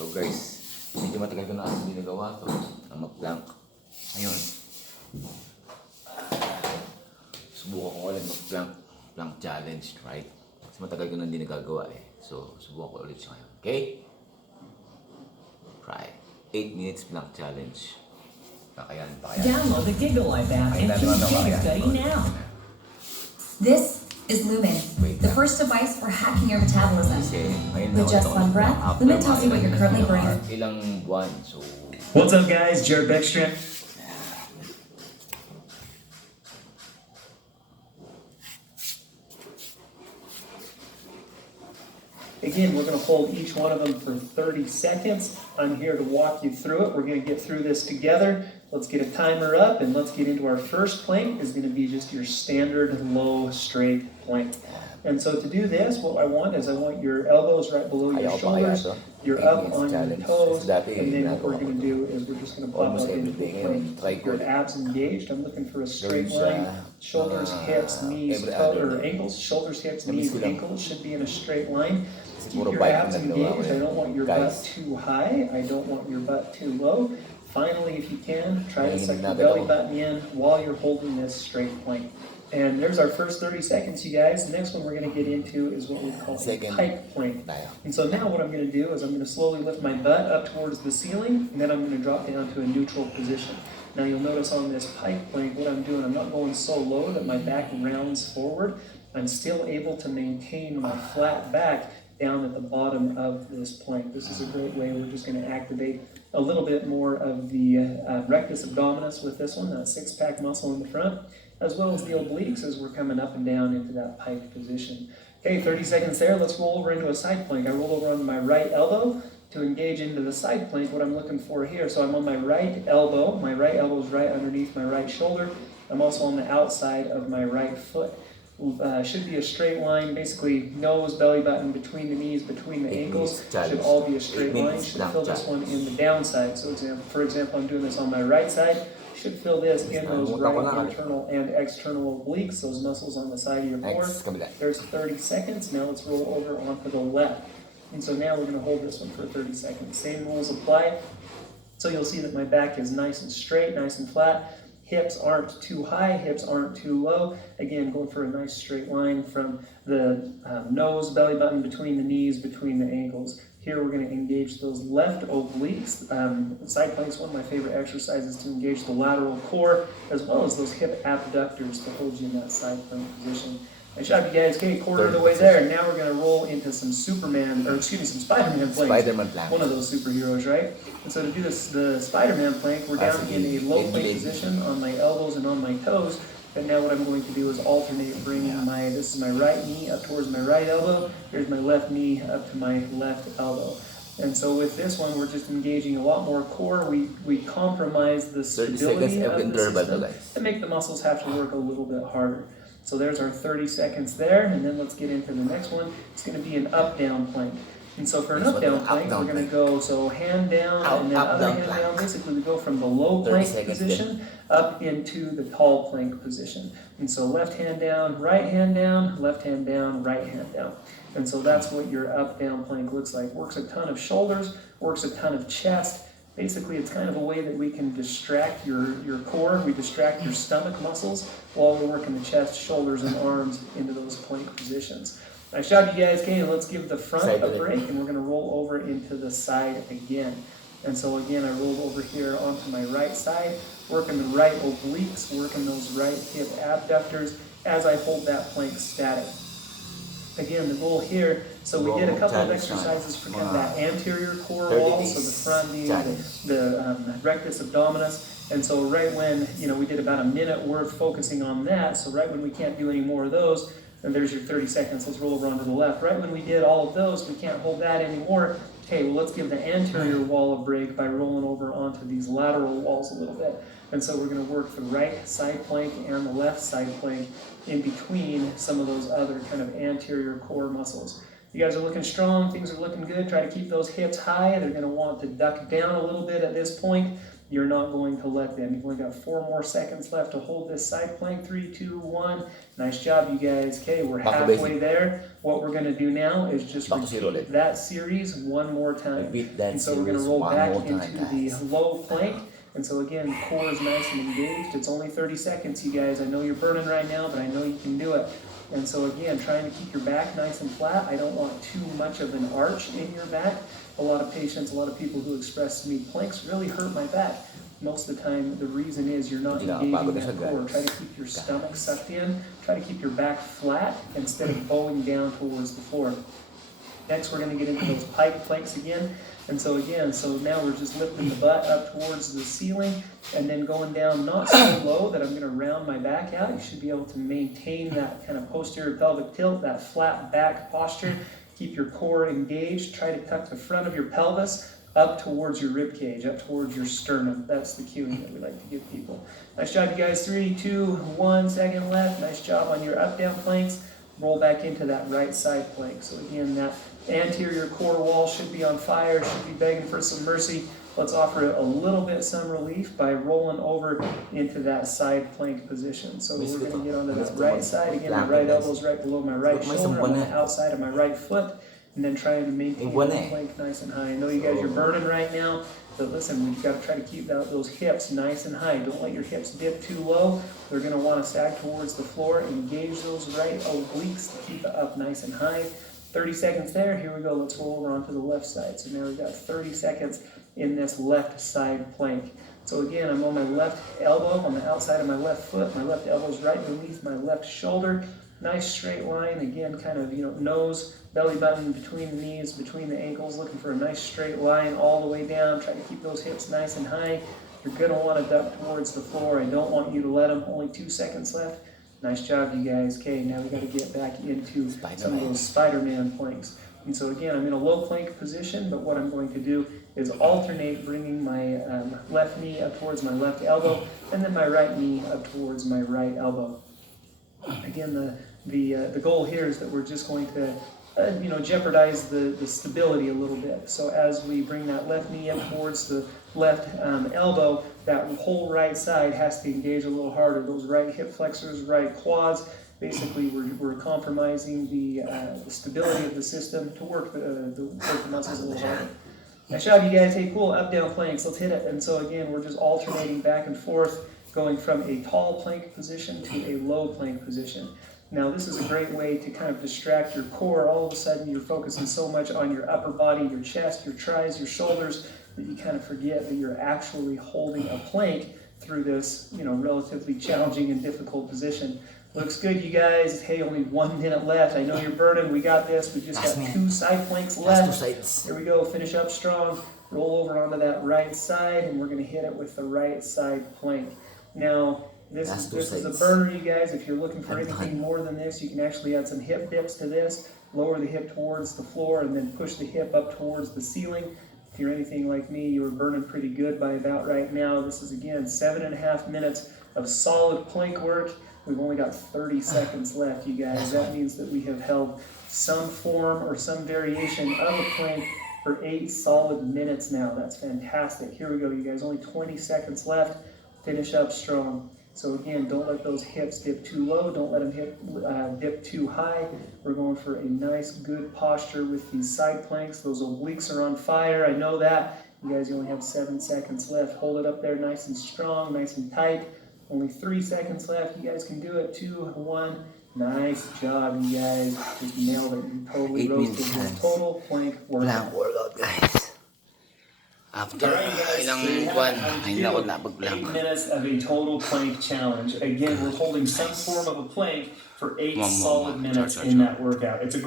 So guys, medyo matagal ko na hindi nagawa to, ang mag-plank. Ngayon, subukan ko ulit mag-plank challenge, right? Kasi matagal ko na hindi nagagawa eh. So, subukan ko ulit siya ngayon. Okay? Try. 8 minutes plank challenge. Kakayanin pa kaya? Download the Gigalife app and choose Giga Study now. This is Lumen, the first device for hacking your metabolism. Kasi ngayon With just one breath, Lumen tells you what you're currently burning. Ilang buwan, so... What's up, guys? Jared Beckstrom. Again, we're going to hold each one of them for 30 seconds. I'm here to walk you through it. We're going to get through this together. Let's get a timer up and let's get into our first plank. Is going to be just your standard low straight plank. And so to do this, what I want is your elbows right below your shoulders. You're up on your toes. And then what we're going to do is we're just going to pop up into a plank. Your abs engaged. I'm looking for a straight line. Shoulders, hips, knees, toes, or ankles. Shoulders, hips, knees, ankles should be in a straight line. Keep your abs engaged. I don't want your butt too high. I don't want your butt too low. Finally, if you can, try to suck your belly button in while you're holding this straight plank. And there's our first 30 seconds, you guys. The next one we're going to get into is what we call a pike plank. And so now what I'm going to do is I'm going to slowly lift my butt up towards the ceiling, and then I'm going to drop down to a neutral position. Now you'll notice on this pike plank, what I'm doing, I'm not going so low that my back rounds forward. I'm still able to maintain my flat back down at the bottom of this plank. This is a great way. We're just going to activate a little bit more of the rectus abdominis with this one, that six-pack muscle in the front, as well as the obliques as we're coming up and down into that pike position. Okay, 30 seconds there. Let's roll over into a side plank. I roll over on my right elbow to engage into the side plank, what I'm looking for here. So I'm on my right elbow. My right elbow is right underneath my right shoulder. I'm also on the outside of my right foot. Should be a straight line, basically nose, belly button, between the knees, between the ankles, should all be a straight line. Should fill this one in the downside. So for example, I'm doing this on my right side. Should fill this in those right internal and external obliques, those muscles on the side of your core. There's 30 seconds. Now let's roll over onto the left. And so now we're going to hold this one for 30 seconds. Same rules apply. So you'll see that my back is nice and straight, nice and flat. Hips aren't too high, hips aren't too low. Again, going for a nice straight line from the nose, belly button, between the knees, between the ankles. Here we're going to engage those left obliques. Side plank is one of my favorite exercises to engage the lateral core, as well as those hip abductors to hold you in that side plank position. Nice job, you guys. Okay, quarter of the way there. Now we're going to roll into some some Spider-Man planks. One of those superheroes, right? And so to do this, the Spider-Man plank, we're down in a low plank position on my elbows and on my toes. And now what I'm going to do is alternate, bringing this is my right knee up towards my right elbow. Here's my left knee up to my left elbow. And so with this one, we're just engaging a lot more core. We compromise the stability of the system and make the muscles have to work a little bit harder. So there's our 30 seconds there, and then let's get into the next one. It's going to be an up-down plank. And so for an up-down plank, we're going to go, so hand down, and then other hand down. Basically, we go from the low plank position up into the tall plank position. And so left hand down, right hand down, left hand down, right hand down. And so that's what your up-down plank looks like. Works a ton of shoulders, works a ton of chest. Basically, it's kind of a way that we can distract your core, we distract your stomach muscles while we're working the chest, shoulders, and arms into those plank positions. Nice job, you guys. Okay, let's give the front a break, and we're going to roll over into the side again. And so again, I roll over here onto my right side, working the right obliques, working those right hip abductors as I hold that plank static. Again, the goal here, so we did a couple of exercises for kind of that anterior core wall, so the front being the rectus abdominis. And so right when, we did about a minute worth focusing on that, so right when we can't do any more of those, and there's your 30 seconds, let's roll over onto the left. Right when we did all of those, we can't hold that anymore. Okay, well, let's give the anterior wall a break by rolling over onto these lateral walls a little bit. And so we're going to work the right side plank and the left side plank in between some of those other kind of anterior core muscles. You guys are looking strong, things are looking good. Try to keep those hips high. They're going to want to duck down a little bit at this point. you're not going to let them. You've only got 4 more seconds left to hold this side plank. 3, 2, 1. Nice job, you guys. Okay, we're Back to halfway basic. there. What we're gonna do now is just Back to zero, repeat that series one more time. Repeat that And so we're gonna series roll one back more time, into the guys. low plank. And so again, core is nice and engaged. It's only 30 seconds, you guys. I know you're burning right now, but I know you can do it. And so again, trying to keep your back nice and flat. I don't want too much of an arch in your back. A lot of patients, a lot of people who express to me, planks really hurt my back. Most of the time, the reason is you're not Yeah, engaging bago na that siya, core. guys. Try to keep your stomach sucked in. Try to keep your back flat instead of bowing down towards the floor. Next, we're going to get into those pike planks again. And so again, now we're just lifting the butt up towards the ceiling and then going down not so low that I'm going to round my back out. You should be able to maintain that kind of posterior pelvic tilt, that flat back posture. Keep your core engaged. Try to tuck the front of your pelvis up towards your rib cage, up towards your sternum. That's the cueing that we like to give people. Nice job, you guys. 3, 2, 1 second left. Nice job on your up-down planks. Roll back into that right side plank. So again, that anterior core wall should be on fire, should be begging for some mercy. Let's offer it a little bit some relief by rolling over into that side plank position. So we're going to get onto that right side. Again, my right elbow's right below my right shoulder. I'm on the outside of my right foot. And then trying to maintain the plank nice and high. I know you guys are burning right now, but listen, we've got to try to keep those hips nice and high. Don't let your hips dip too low. They're going to want to sag towards the floor. Engage those right obliques to keep it up nice and high. 30 seconds there. Here we go. Let's roll over onto the left side. So now we've got 30 seconds in this left side plank. So again, I'm on my left elbow, on the outside of my left foot. My left elbow is right beneath my left shoulder. Nice straight line. Again, kind of, nose, belly button between the knees, between the ankles, looking for a nice straight line all the way down. Try to keep those hips nice and high. You're going to want to duck towards the floor. I don't want you to let them. Only 2 seconds left. Nice job, you guys. Okay, now we got to get back into some of those Spider-Man planks. And so again, I'm in a low plank position, but what I'm going to do is alternate bringing my left knee up towards my left elbow and then my right knee up towards my right elbow. Again, the goal here is that we're just going to jeopardize the stability a little bit. So as we bring that left knee up towards the left elbow, that whole right side has to engage a little harder. Those right hip flexors, right quads. Basically, we're compromising the stability of the system to work the muscles a little harder. Nice job, you guys. Hey, cool. Up, down planks. Let's hit it. And so again, we're just alternating back and forth, going from a tall plank position to a low plank position. Now, this is a great way to kind of distract your core. All of a sudden, you're focusing so much on your upper body, your chest, your tris, your shoulders, that you kind of forget that you're actually holding a plank through this, relatively challenging and difficult position. Looks good, you guys. Hey, only 1 minute left. I know you're burning. We got this. We just got 2 side planks left. Here we go. Finish up strong. Roll over onto that right side, and we're going to hit it with the right side plank. Now, this is a burner, you guys. If you're looking for anything more than this, you can actually add some hip dips to this. Lower the hip towards the floor, and then push the hip up towards the ceiling. If you're anything like me, you were burning pretty good by about right now. This is, again, 7.5 minutes of solid plank work. We've only got 30 seconds left, you guys. That means that we have held some form or some variation of a plank for 8 solid minutes now. That's fantastic. Here we go, you guys. Only 20 seconds left. Finish up strong. So again, don't let those hips dip too low. Don't let them dip too high. We're going for a nice, good posture with these side planks. Those obliques are on fire. I know that. You guys, you only have 7 seconds left. Hold it up there nice and strong, nice and tight. Only 3 seconds left. You guys can do it. 2, 1. Nice job, you guys. Just nailed it. You totally roasted this total plank workout. Workout, guys. After ilang buwan, hindi ako 8 minutes of a total plank challenge. Again, we're holding some form of a plank for 8 solid minutes in that workout. It's a